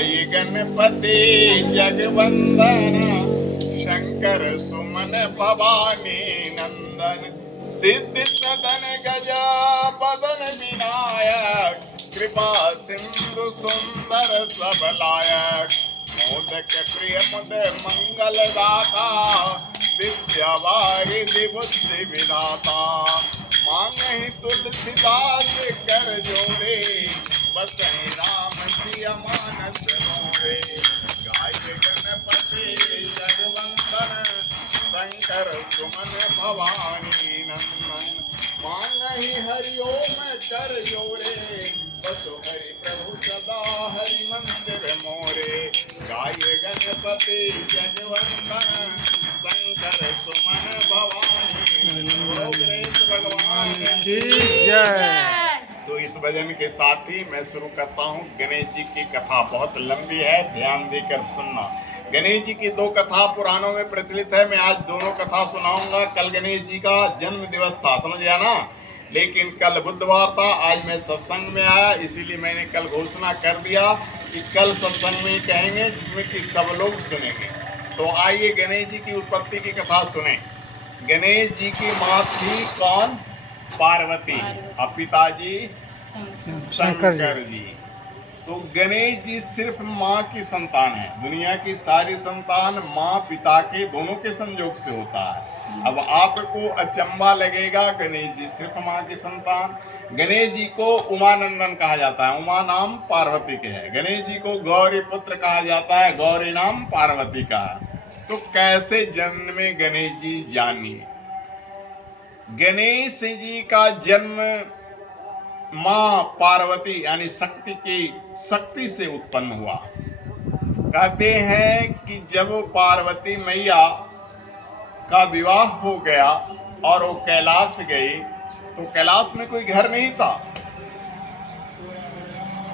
जय गणपति जगवंदन शंकर सुमन भवानी नंदन सिद्धि सदन गजा पदन विनायक कृपा सिंधु सुंदर सबलायक मोदक प्रिय मुद मंगल दाता विद्यावारिधि बुद्धि विधाता मांगहि तुलसीदास कर जोड़े बसहि राम सिया मानस मोरे गाय गणपति जगवंदन शंकर सुमन भवानी नंदन मांगहि हरि ओम कर जोरे बसु हरि प्रभु सदा हरि मंदिर मोरे गाय गणपति जगवंदन शंकर सुमन भवानी गणेश भगवान की जय। तो इस भजन के साथ ही मैं शुरू करता हूँ। गणेश जी की कथा बहुत लंबी है, ध्यान देकर सुनना। गणेश जी की दो कथा पुराणों में प्रचलित है। मैं आज दोनों कथा सुनाऊंगा। कल गणेश जी का जन्म दिवस था, समझ गया ना, लेकिन कल बुधवार था। आज मैं सत्संग में आया, इसीलिए मैंने कल घोषणा कर दिया कि कल सत्संग में ही कहेंगे, जिसमें कि सब लोग सुनेंगे। तो आइए गणेश जी की उत्पत्ति की कथा सुने। गणेश जी की माँ थी कौन? पार्वती। और पिताजी शंकर जी। तो गणेश जी सिर्फ माँ की संतान है। दुनिया की सारी संतान माँ पिता के दोनों के संयोग से होता है। अब आपको अचंबा लगेगा, गणेश जी सिर्फ माँ की संतान। गणेश जी को उमानंदन कहा जाता है, उमा नाम पार्वती के है। गणेश जी को गौरी पुत्र कहा जाता है, गौरी नाम पार्वती का है। तो कैसे जन्मे गणेश जी, जानिए। गणेश जी का जन्म माँ पार्वती यानी शक्ति की शक्ति से उत्पन्न हुआ। कहते हैं कि जब पार्वती मैया का विवाह हो गया और वो कैलाश गई, तो कैलाश में कोई घर नहीं था।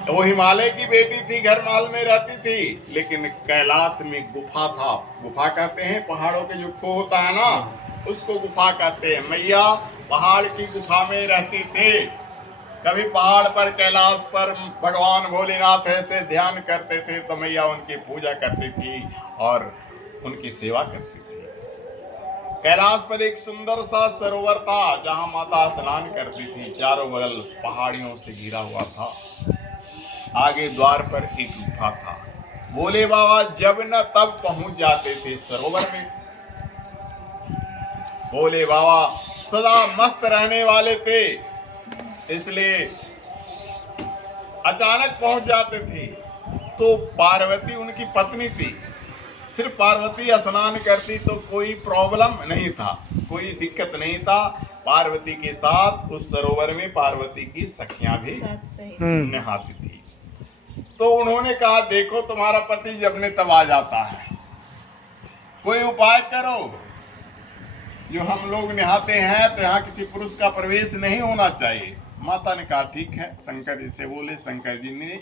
वो हिमालय की बेटी थी, घर महल में रहती थी, लेकिन कैलाश में गुफा था। गुफा कहते हैं पहाड़ों के जो खो होता है ना, उसको गुफा कहते हैं। मैया पहाड़ की गुफा में रहती थी। कभी पहाड़ पर कैलाश पर भगवान भोलेनाथ ऐसे ध्यान करते थे तो मैया उनकी पूजा करती थी और उनकी सेवा करती थी। कैलाश पर एक सुंदर सा सरोवर था जहां माता स्नान करती थी। चारों बगल पहाड़ियों से घिरा हुआ था। आगे द्वार पर एक गुफा था। भोले बाबा जब न तब पहुंच जाते थे सरोवर में। भोले बाबा सदा मस्त रहने वाले थे, इसलिए अचानक पहुंच जाते थे। तो पार्वती उनकी पत्नी थी। सिर्फ पार्वती स्नान करती तो कोई प्रॉब्लम नहीं था, कोई दिक्कत नहीं था। पार्वती के साथ उस सरोवर में पार्वती की सखियां भी नहाती थी। तो उन्होंने कहा, देखो तुम्हारा पति जब ने तब आ जाता है, कोई उपाय करो। जो हम लोग नहाते हैं तो यहाँ किसी पुरुष का प्रवेश नहीं होना चाहिए। माता ने कहा ठीक है। शंकर जी से बोले। शंकर जी ने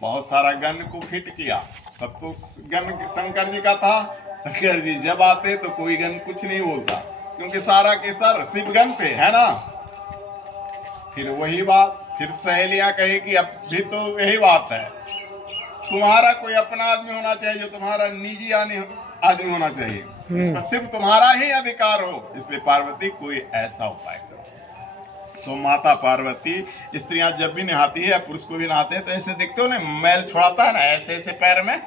बहुत सारा गन को फिट किया। सब तो गन शंकर जी का था। शंकर जी जब आते तो कोई गन कुछ नहीं बोलता, क्योंकि सारा के सर शिव गन पे है ना। फिर वही बात, फिर सहेलियां कही कि अब भी तो यही बात है, तुम्हारा कोई अपना आदमी होना चाहिए, जो तुम्हारा निजी आदमी होना चाहिए, इसमें सिर्फ तुम्हारा ही अधिकार हो। इसलिए पार्वती कोई ऐसा उपाय करो। तो माता पार्वती, स्त्रियां जब भी नहाती है, पुरुष को भी नहाते हैं, तो ऐसे देखते हो ना, मैल छुड़ाता है ना ऐसे ऐसे पैर में,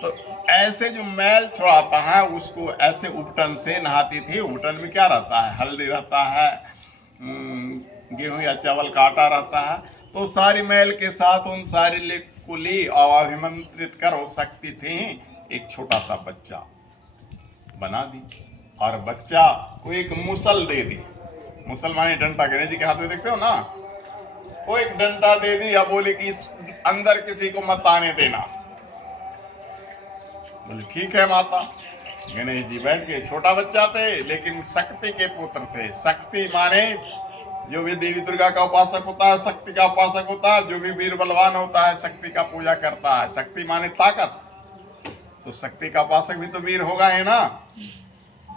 तो ऐसे जो मैल छुड़ाता है उसको ऐसे उपटन से नहाती थी। उपटन में क्या रहता है? हल्दी रहता है, गेहूं या चावल का आटा रहता है। तो सारी मैल के साथ उन सारी को ली और अभिमंत्रित कर हो सकती थी एक छोटा सा बच्चा बना दी, और बच्चा को एक मुसल दे दी। मुसलमानी डंडा, गणेश जी के हाथ में देखते हो ना, वो एक डंडा दे दी। या बोले कि अंदर किसी को मत आने देना। बोले ठीक है माता। गणेश जी बैठ गए। छोटा बच्चा थे, लेकिन शक्ति के पुत्र थे। शक्ति माने जो भी देवी दुर्गा का उपासक होता है, शक्ति का उपासक होता है। जो भी वीर बलवान होता है, शक्ति का पूजा करता है। शक्ति माने ताकत, तो शक्ति का उपासक भी तो वीर होगा, है ना।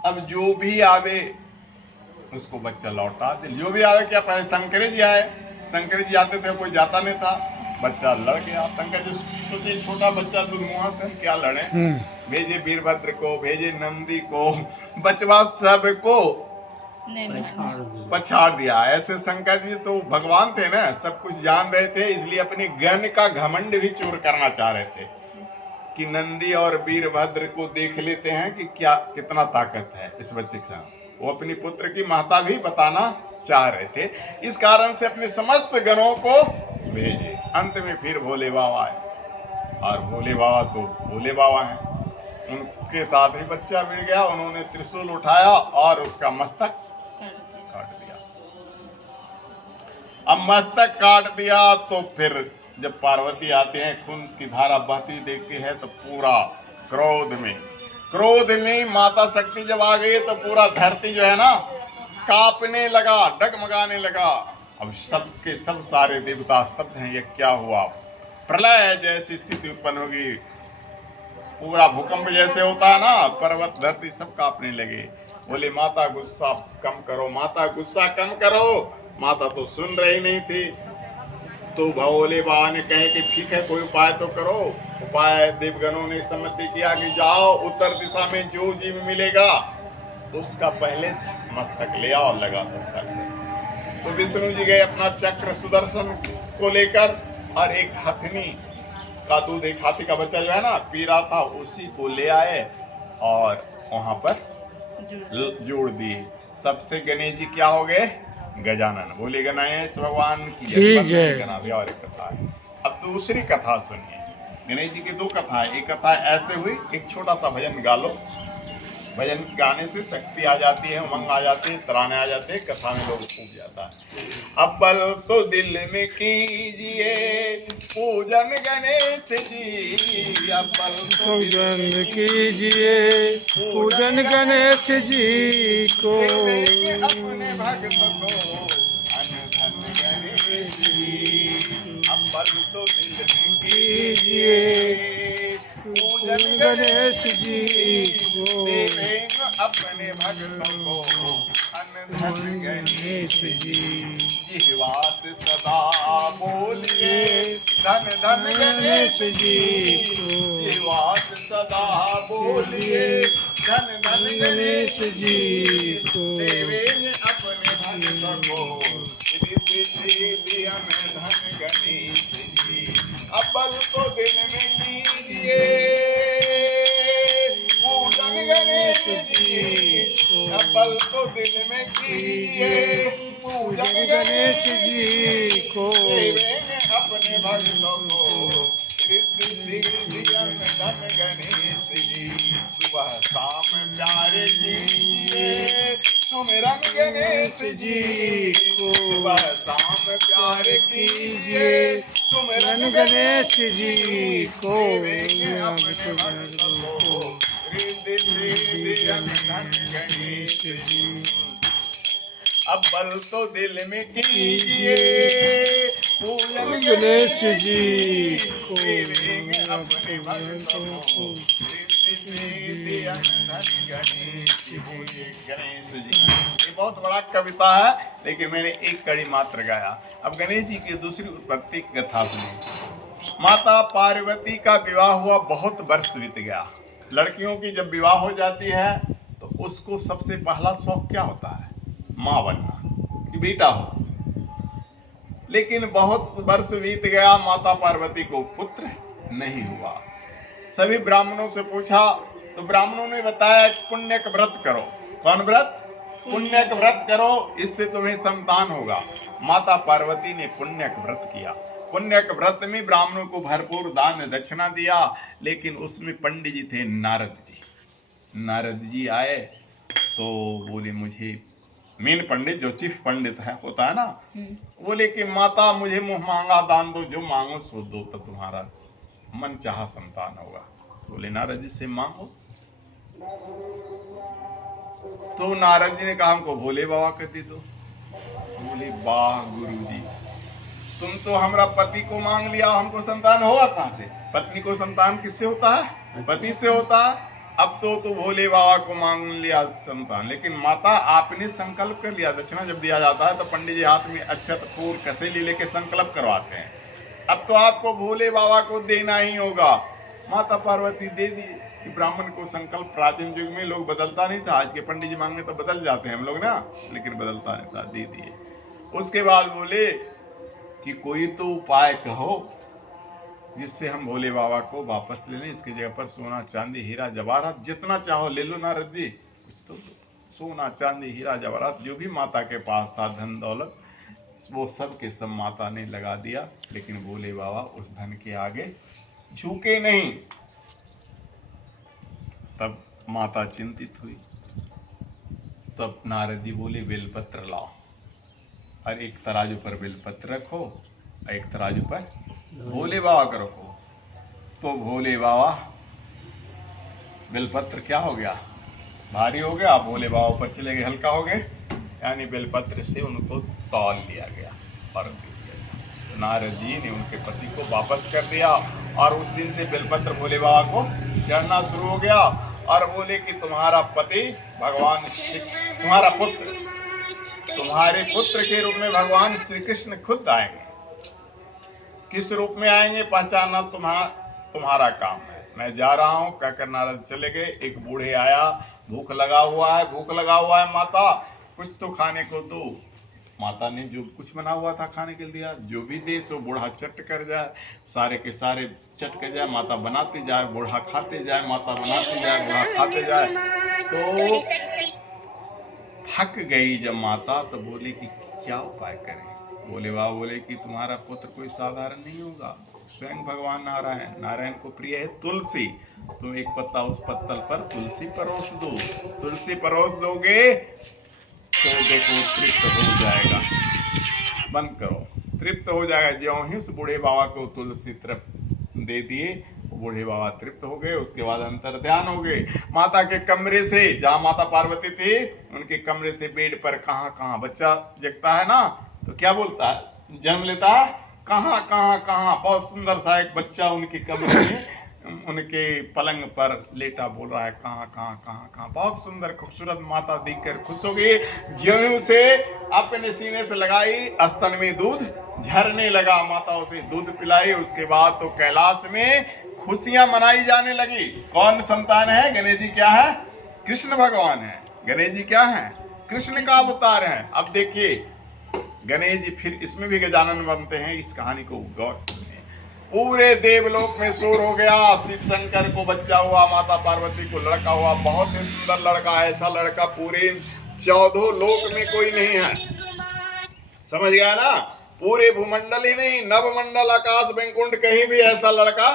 अब जो भी आवे उसको बच्चा लौटा दे। जो भी आवे, क्या पहले शंकर जी आए, शंकर जी आते थे, कोई जाता नहीं था। बच्चा लड़ गया। शंकर जी सोचे छोटा बच्चा दुर्मुहा से हम क्या लड़े, भेजे वीरभद्र को, भेजे नंदी को, बचवा सबको पछाड़ दिया। ऐसे शंकर जी तो भगवान थे ना, सब कुछ जान रहे थे, इसलिए अपनी ज्ञान का घमंड भी चूर करना चाह रहे थे कि नंदी और वीरभद्र को देख लेते हैं कि क्या कितना ताकत है इस बच्चे के साथ। वो अपनी पुत्र की महत्ता भी बताना चाह रहे थे, इस कारण से अपने समस्त गणों को भेजे। अंत में फिर भोले बाबा आए, और भोले बाबा तो भोले बाबा हैं, उनके साथ ही बच्चा भिड़ गया। उन्होंने त्रिशूल उठाया और उसका मस्तक काट दिया। अब मस्तक काट दिया तो फिर जब पार्वती आते हैं, खून की धारा बहती देखती है तो पूरा क्रोध में माता शक्ति जब आ गई तो पूरा धरती जो है ना कांपने लगा, डगमगाने लगा। अब सबके सब सारे देवता स्तब्ध हैं, ये क्या हुआ? प्रलय जैसी स्थिति उत्पन्न होगी, पूरा भूकंप जैसे होता है ना, पर्वत धरती सब कांपने लगे। बोले माता गुस्सा कम करो, माता गुस्सा कम करो। माता तो सुन रही नहीं थी। तो भोले बाबा ने कहे कि ठीक है, कोई उपाय तो करो। उपाय देवगणों ने सम्मति किया कि जाओ उत्तर दिशा में जो जीव मिलेगा उसका पहले मस्तक ले आओ, लगा तो विष्णु जी गए अपना चक्र सुदर्शन को लेकर, और एक हथनी का दूध, एक हाथी का बच्चा जो है ना पी रहा था, उसी को ले आए और वहां पर जोड़ दिए। तब से गणेश जी क्या हो गए? गजानन। बोले गणेश भगवान की जय। और एक कथा है। अब दूसरी कथा सुनिए। गणेश जी की दो कथा है। एक कथा ऐसे हुई, एक छोटा सा भजन गा लो, भजन गाने से शक्ति आ जाती है, उमंग आ जाती है, तराने आ जाते हैं, कथा में लोग खूब जाता है। अब्बल तो दिल में कीजिए पूजन गणेश जी, अब्बल तो पूजन कीजिए पूजन गणेश जी को, अपने भक्त को अनधन गणेश जी। अब्बल तो दिल में कीजिए पूजन गणेश जी को, अपने भक्तों को अनधन गणेश जी। जिह्वा से सदा बोलिए धन धन गणेश जी, जिह्वा से सदा बोलिए धन धन गणेश जी को। देवेंगे अपने भक्तों को रिद्धि सिद्धि अनधन गणेश जी। अब्बल तो दिल में कीजिए पूजन गणेश जी, अब्बल तो दिल में कीजिए पूजन गणेश जी को। देवेंगे अपने भक्तों को रिद्धि सिद्धि अनधन गणेश जी। सुबह शाम प्यारे कीजिए सुमिरन गणेश जी को, सुबह शाम प्यारे कीजिए सुमिरन गणेश जी को। देवेंगे अपने भक्तों को रिद्धि सिद्धि अनधन गणेश जी। अब्बल तो दिल में कीजिए पूजन गणेश जी को, देवेंगे अपने भक्तों को रिद्धि सिद्धि अनधन गणेश जी। ये बहुत बड़ा कविता है, लेकिन मैंने एक कड़ी मात्र गाया। अब गणेश जी की दूसरी उत्पत्ति की कथा सुनी। माता पार्वती का विवाह हुआ, बहुत वर्ष बीत गया। लड़कियों की जब विवाह हो जाती है तो उसको सबसे पहला शौक क्या होता है? माँ बनना, कि बेटा हो। लेकिन बहुत वर्ष बीत गया, माता पार्वती को पुत्र नहीं हुआ। सभी ब्राह्मणों से पूछा तो ब्राह्मणों ने बताया पुण्य का व्रत करो। कौन व्रत? पुण्य का व्रत करो, इससे तुम्हें संतान होगा। माता पार्वती ने पुण्य का व्रत किया। पुण्य के व्रत में ब्राह्मणों को भरपूर दान दक्षिणा दिया, लेकिन उसमें पंडित जी थे नारद जी। नारद जी आए तो बोले मुझे, मेन पंडित जो चीफ पंडित है होता है ना, बोले कि माता मुझे मुंह मांगा दान दो, जो मांगो सो दो, तो तुम्हारा मन चाहा संतान होगा। बोले नारद जी से मांगो। तो नारद जी ने कहा हमको भोले बाबा कर दी दो। बोले वाह गुरु जी, तुम तो हमारा पति को मांग लिया, हमको संतान होगा कहाँ से? पत्नी को संतान किससे होता है? पति से होता है। अब तो भोले बाबा को मांग लिया संतान, लेकिन माता आपने संकल्प कर लिया। दक्षिणा जब दिया जाता है तो पंडित जी हाथ में अक्षत फूल कसेली लेके संकल्प करवाते हैं। अब तो आपको भोले बाबा को देना ही होगा। माता पार्वती दे दिए कि ब्राह्मण को संकल्प। प्राचीन युग में लोग बदलता नहीं था, आज के पंडित जी मांगे तो बदल जाते हैं हम लोग ना, लेकिन बदलता नहीं था, दे दिए। उसके बाद बोले कि कोई तो उपाय कहो जिससे हम भोले बाबा को वापस ले लें, इसकी जगह पर सोना चांदी हीरा जवाहरात जितना चाहो ले लो नारद जी, कुछ तो सोना चांदी हीरा जवाहरात जो भी माता के पास था धन दौलत, वो सब के सब माता ने लगा दिया। लेकिन भोले बाबा उस धन के आगे झुके नहीं। तब माता चिंतित हुई। तब नारद जी बोले बेलपत्र लाओ, और एक तराजू पर बेलपत्र रखो और एक तराजू पर भोले बाबा को रखो। तो भोले बाबा, बेलपत्र क्या हो गया, भारी हो गया, भोले बाबा पर चले गए, हल्का हो गए, यानी बेलपत्र से उनको तौल लिया गया और दे दिया गया। तो नारद जी ने उनके पति को वापस कर दिया, और उस दिन से बेलपत्र भोले बाबा को चढ़ना शुरू हो गया। और बोले कि तुम्हारा पति भगवान शिव, तुम्हारा पुत्र, तुम्हारे पुत्र के रूप में भगवान श्री कृष्ण खुद आएंगे। किस रूप में आएंगे पहचानना तुम्हारा काम है। मैं जा रहा हूँ कहकर नारद चले गए। एक बूढ़े आया, भूख लगा हुआ है माता, कुछ तो खाने को दो। माता ने जो कुछ बना हुआ था खाने के लिए दिया। जो भी दे सो बूढ़ा चट कर जाए, सारे के सारे चट कर जाए, माता बनाती जाए, बूढ़ा खाते जाए, माता बनाती जाए, बूढ़ा खाते जाए। तो थक गई जब माता, तो बोले कि क्या उपाय करें। भोले बाबा बोले कि तुम्हारा पुत्र कोई साधारण नहीं होगा, स्वयं भगवान नारायण को प्रिय है तुलसी। तुम एक पत्ता उस पत्तल पर तुलसी परोस दो, तुलसी परोस दोगे तो देखो तृप्त हो जाएगा। बंद करो, तृप्त हो जाएगा। ज्यों ही उस बूढ़े बाबा को तुलसी तृप्त दे दिए, बूढ़े बाबा तृप्त हो गए। उसके बाद अंतर ध्यान हो गए। माता के कमरे से, जहाँ माता पार्वती थी, उनके कमरे से बेड पर कहाँ बच्चा जगता है ना, तो क्या बोलता है, जन्म लेता है, कहाँ। बहुत सुंदर सा एक बच्चा उनके कमरे में, उनके पलंग पर लेटा बोल रहा है कहाँ। बहुत सुंदर खूबसूरत। माता देखकर खुश हो गई। ज्यों से अपने सीने से लगाई, स्तन में दूध झरने लगा। माता उसे दूध पिलाई। उसके बाद तो कैलाश में खुशियां मनाई जाने लगी। कौन संतान है? गणेश जी क्या है? कृष्ण भगवान है। गणेश जी क्या है? कृष्ण का अवतार है। अब देखिए गणेश जी फिर इसमें भी गजानन बनते हैं। इस कहानी को गौर से सुनिए। पूरे देवलोक में शोर हो गया। शिव शंकर को बच्चा हुआ, माता पार्वती को लड़का हुआ। बहुत ही सुंदर लड़का, ऐसा लड़का पूरे 14 लोक में कोई नहीं है। समझ गया ना? पूरे भूमंडल ही नहीं, नवमंडल, आकाश, वैकुंठ, कहीं भी ऐसा लड़का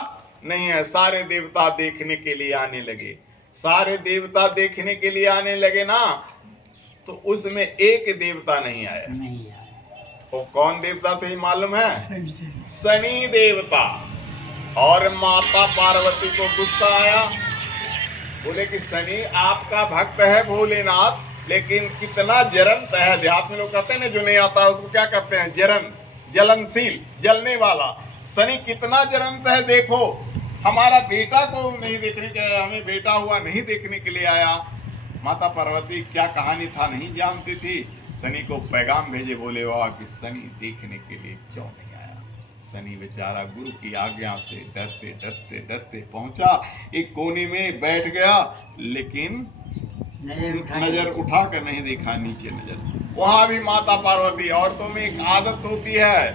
नहीं है। सारे देवता देखने के लिए आने लगे। सारे देवता देखने के लिए आने लगे ना, तो उसमें एक देवता नहीं आया। तो कौन देवता थे मालूम है? शनि देवता। और माता पार्वती को गुस्सा आया। बोले कि शनि आपका भक्त है भोलेनाथ, लेकिन कितना जरंत है। अध्यात्म लोग कहते हैं ना, जो नहीं आता उसको क्या कहते हैं? जरन, जलनशील, जलने वाला। शनि कितना जरंत है देखो। हमारा बेटा को नहीं देखने के आया, हमें बेटा हुआ नहीं देखने के लिए आया। माता पार्वती क्या कहानी था नहीं जानती थी। शनि को पैगाम भेजे भोले बाबा कि शनि देखने के लिए क्यों नहीं आया। शनि बेचारा गुरु की आज्ञा से डरते पहुंचा। एक कोने में बैठ गया, लेकिन नजर उठाकर नहीं देखा नीचे नजर। वहां भी माता पार्वती, औरतों में एक आदत होती है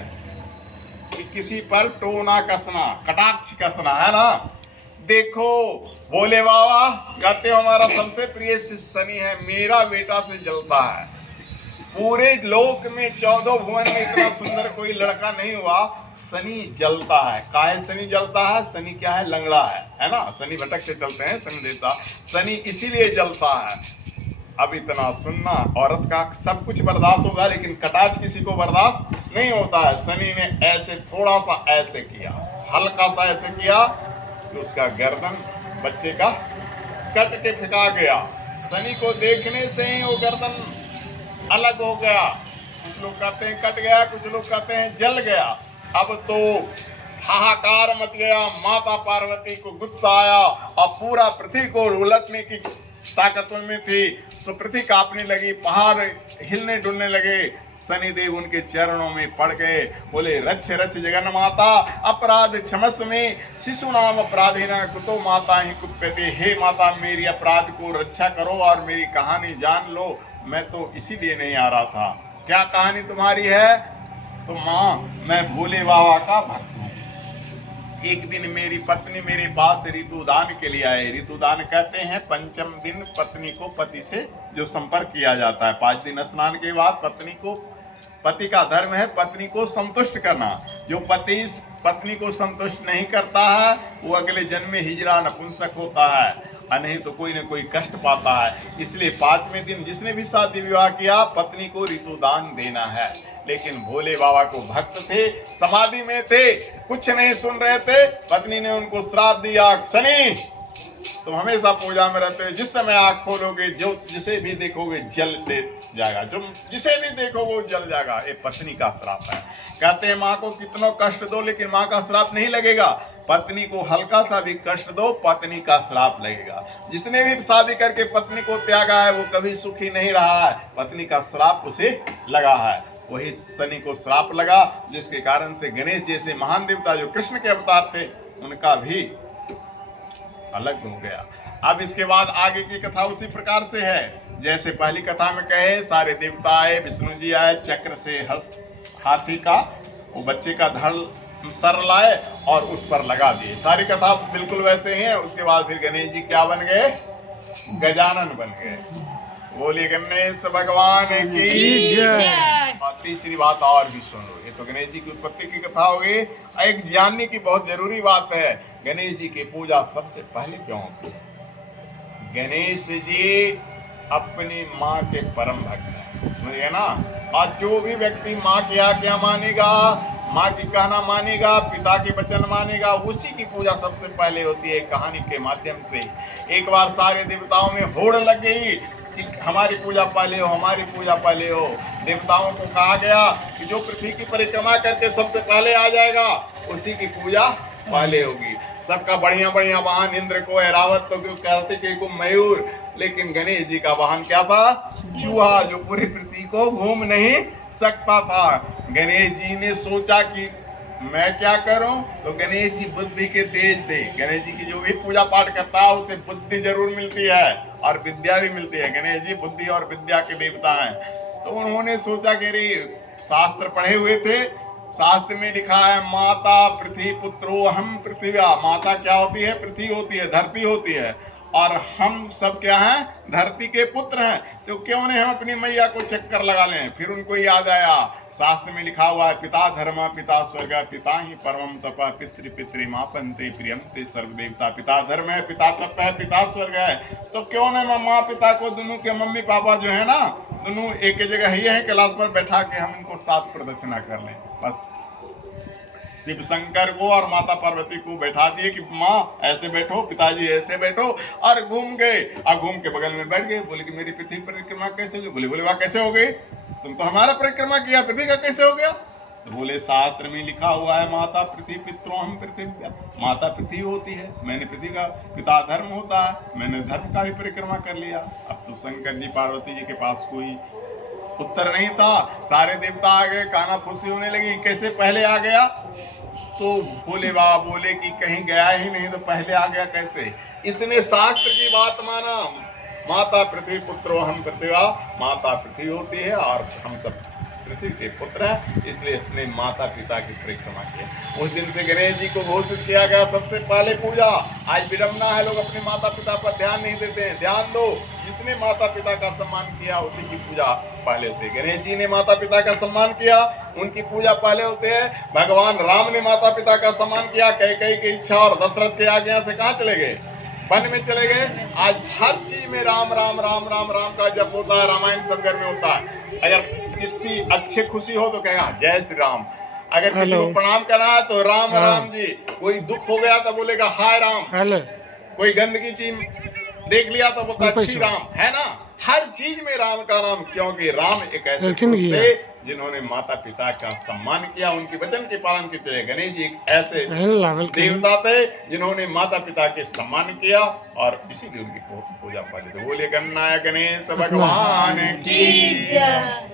कि किसी पर टोना कसना, कटाक्ष कसना, है ना। देखो भोले बाबा कहते हो हमारा सबसे प्रिय शनि है, मेरा बेटा से जलता है। पूरे लोक में 14 भुवन में इतना सुंदर कोई लड़का नहीं हुआ। शनि जलता है। काहे शनि जलता है? शनि क्या है? लंगड़ा है ना। शनि भटक से चलते हैं शनि देवता। शनि इसीलिए जलता है। अब इतना सुनना, औरत का सब कुछ बर्दाश्त होगा, लेकिन कटाक्ष किसी को बर्दाश्त नहीं होता है। शनि ने ऐसे थोड़ा सा ऐसे किया, हल्का सा ऐसे किया कि उसका गर्दन बच्चे का कट के फेंका गया। शनि को देखने से ही वो गर्दन अलग हो गया। कुछ लोग कहते हैं कट गया, कुछ लोग कहते हैं जल गया। अब तो हाहाकार मच गया। माता पार्वती को गुस्सा आया और पूरा पृथ्वी को उलटने की ताकत उनमें थी। तो पृथ्वी कांपने लगी, पहाड़ हिलने डुलने लगे, शनिदेव उनके चरणों में पड़ गए, बोले रक्ष रक्ष जगन माता अपराध क्षमस्व में शिशु नाम अपराधी न कुतो माता ही कुप्यते। हे माता मेरी अपराध को रक्षा करो और मेरी कहानी जान लो, मैं तो इसीलिए नहीं आ रहा था। क्या कहानी तुम्हारी है? तो माँ मैं भोले बाबा का भक्त हूँ। एक दिन मेरी पत्नी मेरे पास ऋतुदान के लिए आए। ऋतुदान कहते हैं पंचम दिन पत्नी को पति से जो संपर्क किया जाता है। 5 दिन स्नान के बाद पति का धर्म है पत्नी को संतुष्ट करना। जो पति पत्नी को संतुष्ट नहीं करता है वो अगले जन्म में हिजड़ा नपुंसक होता है, और नहीं तो कोई न कोई कष्ट पाता है। इसलिए 5वें दिन जिसने भी शादी विवाह किया पत्नी को ऋतुदान देना है। लेकिन भोले बाबा को भक्त थे, समाधि में थे, कुछ नहीं सुन रहे थे। पत्नी ने उनको श्राप दिया, शनि तुम हमेशा पूजा में रहते हो, जिस समय आँख खोलोगे जो जिसे भी देखोगे जलते जाएगा, जो जिसे भी देखोगे वो जल जाएगा। ये पत्नी का श्राप है। कहते हैं माँ को कितना कष्ट दो लेकिन माँ का श्राप नहीं लगेगा। पत्नी को हल्का सा भी कष्ट दो पत्नी का श्राप लगेगा। जिसने भी शादी करके पत्नी को त्यागा है वो कभी सुखी नहीं रहा है, पत्नी का श्राप उसे लगा है। वही शनि को श्राप लगा, जिसके कारण से गणेश जैसे महान देवता जो कृष्ण के अवतार थे उनका भी अलग हो गया। अब इसके बाद आगे की कथा उसी प्रकार से है जैसे पहली कथा में कहे। सारे देवता आए, विष्णु जी आए, चक्र से हाथी का वो बच्चे का धड़ सर लाए और उस पर लगा दिए। सारी कथा बिल्कुल वैसे ही है। उसके बाद फिर गणेश जी क्या बन गए? गजानन बन गए। बोलिए गणेश भगवान की जय। और तीसरी बात और भी सुन लो। ये तो गणेश जी की उत्पत्ति की कथा हो गई। एक जानने की बहुत जरूरी बात है, गणेश जी की पूजा सबसे पहले क्यों होती है? गणेश जी अपनी माँ के परम भक्त हैं, समझिए ना। और जो भी व्यक्ति माँ की आज्ञा मानेगा, माँ की कहना मानेगा, पिता के वचन मानेगा, उसी की पूजा सबसे पहले होती है। कहानी के माध्यम से एक बार सारे देवताओं में होड़ लग गई कि हमारी पूजा पहले हो, हमारी पूजा पहले हो। देवताओं को कहा गया कि जो पृथ्वी की परिक्रमा करके सबसे पहले आ जाएगा उसी की पूजा पहले होगी। सबका बढ़िया बढ़िया वाहन, इंद्र को ऐरावत तो क्यों कहते कि को मयूर, लेकिन गणेश जी का वाहन क्या था? चूहा, जो पूरी पृथ्वी को घूम नहीं सकता था। गणेश जी ने सोचा कि मैं क्या करूं, तो गणेश जी बुद्धि के तेज थे। गणेश जी की जो भी पूजा पाठ करता है उसे बुद्धि जरूर मिलती है और विद्या भी मिलती है। गणेश जी बुद्धि और विद्या के देवता हैं। तो उन्होंने सोचा कि शास्त्र पढ़े हुए थे, शास्त्र में लिखा है माता पृथ्वी पुत्रो हम पृथ्व्या। माता क्या होती है? पृथ्वी होती है, धरती होती है, और हम सब क्या हैं? धरती के पुत्र हैं। तो क्यों नहीं हम अपनी मैया को चक्कर लगा लें? फिर उनको याद आया शास्त्र में लिखा हुआ है पिता धर्म पिता स्वर्ग पिता ही परमम तप पितृ पितृमापन्ते प्रियंते सर्वदेवता। पिता धर्म है, पिता तप है, पिता स्वर्ग है। तो क्यों न माँ पिता को दोनों के मम्मी पापा जो है ना दोनों एक ही जगह ही है क्लास पर बैठा के हम इनको 7 प्रदक्षिणा कर लें। बस शिव शंकर को और माता पार्वती को बैठा दिए कि माँ ऐसे बैठो, पिताजी ऐसे बैठो, और घूम गए। और घूम के बगल में बैठ गए। बोले कि मेरी पृथ्वी परिक्रमा कैसे होगी? बोले बोले वाह कैसे हो गई? तुम तो हमारा परिक्रमा किया, पृथ्वी का कैसे हो गया? तो बोले शास्त्र में लिखा हुआ है माता पृथ्वी पितरों हम पृथ्वी। माता पृथ्वी होती है, मैंने पृथ्वी का, पिता धर्म होता है, मैंने धर्म का भी परिक्रमा कर लिया। अब तो शंकर जी पार्वती जी के पास कोई उत्तर नहीं था। सारे देवता आ गए, कानाफूसी होने लगी, कैसे पहले आ गया? तो भोले बाबा बोले कि कहीं गया ही नहीं तो पहले आ गया कैसे? इसने शास्त्र की बात माना। माता पृथ्वी पुत्रो हम पृथ्व्या। माता पृथ्वी होती है और हम सब पृथ्वी के पुत्र हैं, इसलिए अपने माता पिता की परिक्रमा किया। उस दिन से गणेश जी को घोषित किया गया सबसे पहले पूजा। आज विडम्बना है, लोग अपने माता पिता पर ध्यान नहीं देते हैं। ध्यान दो, जिसने माता पिता का सम्मान किया उसी की पूजा पहले होती है। गणेश जी ने माता पिता का सम्मान किया, उनकी पूजा पहले होते है। भगवान राम ने माता पिता का सम्मान किया, कैकेयी की इच्छा और दशरथ की आज्ञा से कहाँ चले गए? वन में चले गए। आज हर चीज में राम राम राम राम राम का जप होता है, रामायण सब घर में होता है। अगर किसी अच्छी खुशी हो तो कहेगा जय श्री राम, अगर किसी को प्रणाम करना है तो राम राम जी, कोई दुख हो गया तो बोलेगा हाय राम, कोई गंदगी चीज देख लिया तो बोलता अच्छी राम, है ना। हर चीज में राम का नाम, क्योंकि राम एक ऐसे थे जिन्होंने माता पिता का सम्मान किया, उनके वचन के पालन किए। गणेश जी एक ऐसे देवता थे जिन्होंने माता पिता के सम्मान किया और इसीलिए उनकी पूजा पाली। तो बोले गणनायक गणेश भगवान की जय।